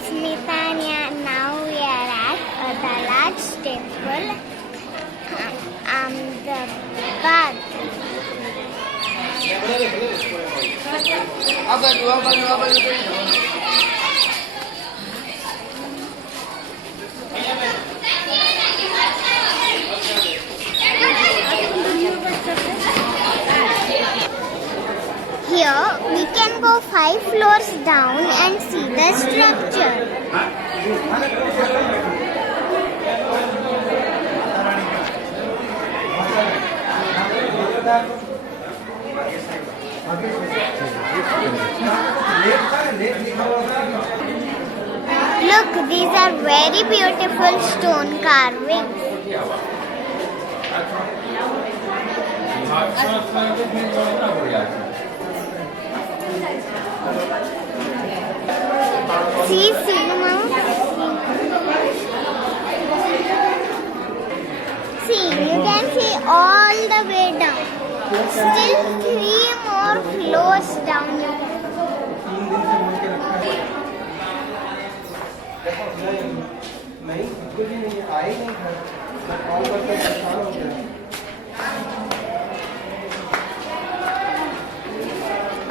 it's me Tanya. Now we are at Adalaz temple, Ahmedabad. Here we can go 5 floors down and see the structure. Look, these are very beautiful stone carvings. See, you can see all the way down. Still 3 more floors down.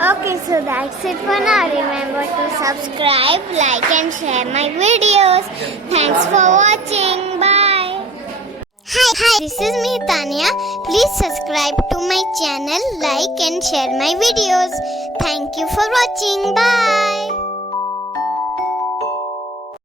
Okay, so that's it for now. Remember to subscribe, like and share my videos. Thanks for watching. Bye. Hi, this is me Tanya. Please subscribe to my channel, like and share my videos. Thank you for watching. Bye.